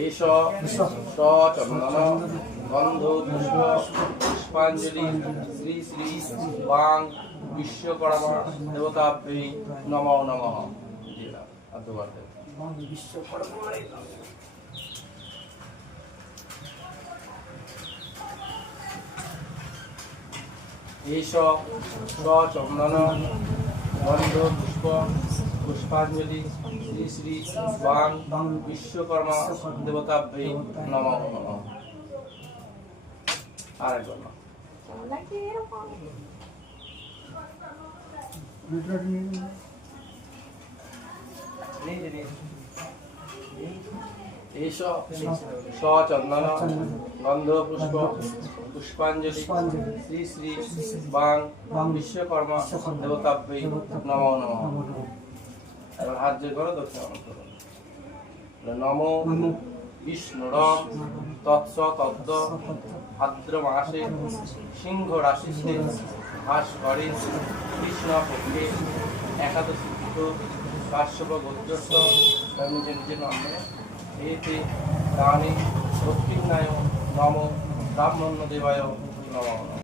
এষ চন্দন গন্ধ পুষ্প পুষ্পাঞ্জলি শ্রী শ্রী বাং বিশ্বকর্মা দেবতাভ্যৈ নমো নমঃ। এষ চন্দন গন্ধ পুষ্প পুষ্পাঞ্জলি শ্রী শ্রী বাং বিশ্বকর্মা দেবতাভ্যৈ নমো নমঃ। আরেকবার না। এষ চন্দন গন্ধ পুষ্প পুষ্পাঞ্জলি শ্রী শ্রী বাং বিশ্বকর্মা দেবতাভ্যৈ নমো নমঃ। এবার হাত জোর করো দক্ষিণ করো। নমো বিষ্ণুরম তৎস তদ্দ ভাদ্র মাসে সিংহ রাশিতে ভাস করে কৃষ্ণ পক্ষে একাদশী তিথি কাশ্যপ গোত্রস্য নিজের নিজের নামে এতে দানে দক্ষিণায় নম ব্রাহ্মণ্য দেবায় নমঃ।